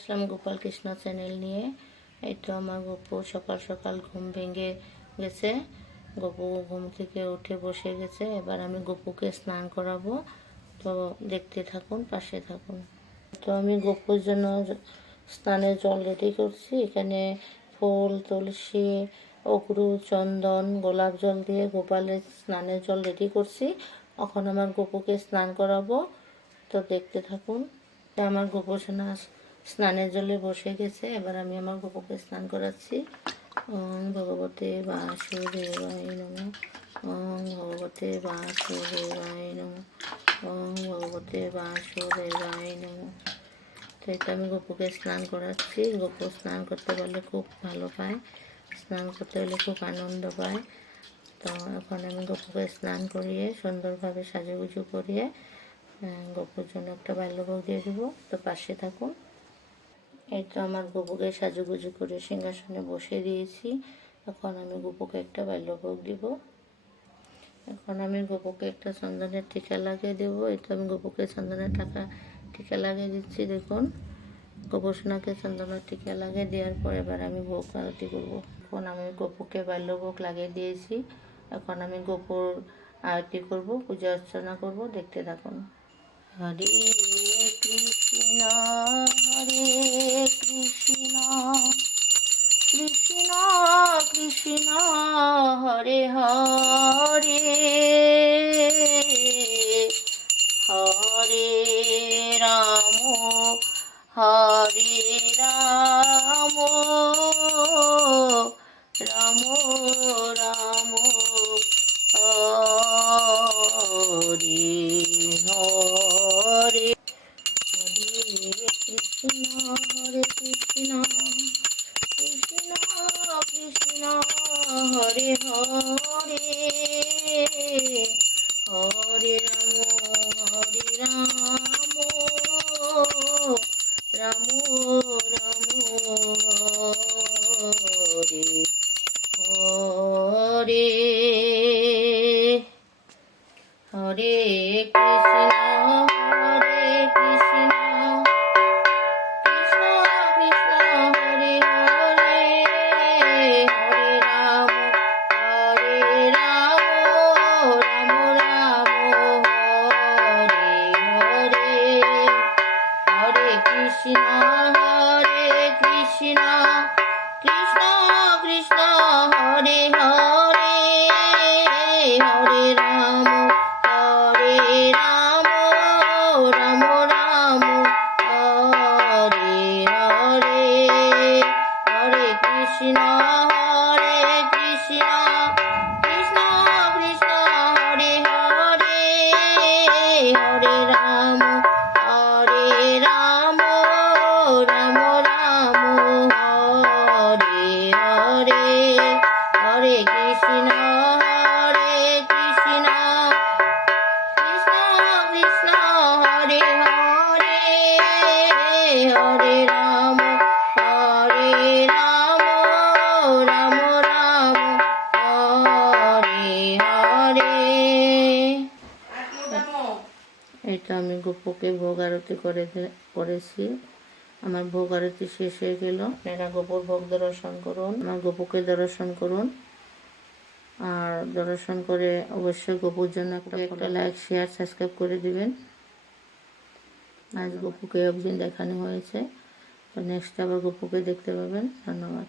আসলাম Gopal Krishna channel নিয়ে। এই তো আমার গপু সকাল সকাল ঘুম ভেঙে গেছে। গপু ঘুম থেকে উঠে বসে গেছে। এবার আমি গপুকে স্নান করাবো, তো দেখতে থাকুন, পাশে থাকুন। তো আমি গপুর জন্য স্নানের জল রেডি করছি। এখানে ফুল, তুলসী, অগরু, চন্দন, গোলাপ জল দিয়ে গোপালের স্নানের জল রেডি করছি। এখন আমার গপুকে স্নান করাবো, তো দেখতে থাকুন। আমার গপু সোনা স্নানের জলে বসে গেছে। এবার আমি আমার গপুকে স্নান করাচ্ছি। ওম ভগবতে বাসুদেবায় নমঃ। ওম ভগবতে বাসুদেবায় নমঃ। ওম ভগবতে বাসুদেবায় নমঃ। তো এটা আমি গপুকে স্নান করাচ্ছি। গপু স্নান করতে পারলে খুব ভালো পায়, স্নান করতে হলে খুব আনন্দ পায়। তো এখন আমি গপুকে স্নান করিয়ে সুন্দরভাবে সাজুগুজু করিয়ে গপুর জন্য একটা বাল্যভোগ দিয়ে দেবো, তো পাশে থাকুন। এই তো আমার গপুকে সাজুগুজু করে সিংহাসনে বসে দিয়েছি। এখন আমি গপুকে একটা বাল্যভোগ দিব। এখন আমি গপুকে একটা চন্দনের টিকা লাগিয়ে দেবো। এই তো আমি গপুকে চন্দনের টিকা লাগিয়ে দিচ্ছি। দেখুন, গপু সোনাকে চন্দনের টিকা লাগিয়ে দেওয়ার পর এবার আমি ভোগ আরতি করবো। এখন আমি গপুকে বাল্যভোগ লাগিয়ে দিয়েছি। এখন আমি গপুর আরতি করব, পূজা অর্চনা করব, দেখতে থাকুন। হরে কৃষ্ণ হরে কৃষ্ণ কৃষ্ণ কৃষ্ণ হরে হরে হরে রাম হরে রাম রাম রাম হরে হরে। হরে কৃষ্ণ হরে কৃষ্ণ কৃষ্ণ কৃষ্ণ হরে হরে হরে রাম রাম রাম হরে হরে। হরে কৃষ্ণ হরে কৃষ্ণ কৃষ্ণ কৃষ্ণ হরে হরে হরে রাম রাম রাম হরে হরে। হরে কৃষ্ণ হরে কৃষ্ণ কৃষ্ণ কৃষ্ণ হরে হরে হরে রাম রাম রাম হরে হরে। হরে কৃষ্ণ হরে কৃষ্ণ কৃষ্ণ কৃষ্ণ হরে হরে হরে রাম রাম রাম হরে হরে। হরে কৃষ্ণ হরে কৃষ্ণ কৃষ্ণ কৃষ্ণ হরে হরে হরে রাম রাম রাম হরে হরে। এটা আমি গপুকে ভোগ আরতি করেছি। আমার ভোগ আরতি শেষ হয়ে গেল। আপনারা গপুর ভোগ দর্শন করুন, আমার গপুকে দর্শন করুন। আর দর্শন করে অবশ্যই গপুর জন্য একটা লাইক, শেয়ার, সাবস্ক্রাইব করে দিবেন। আজ গপুকে একদিন দেখানো হয়েছে, তো নেক্সট আবার গপুকে দেখতে পাবেন। ধন্যবাদ।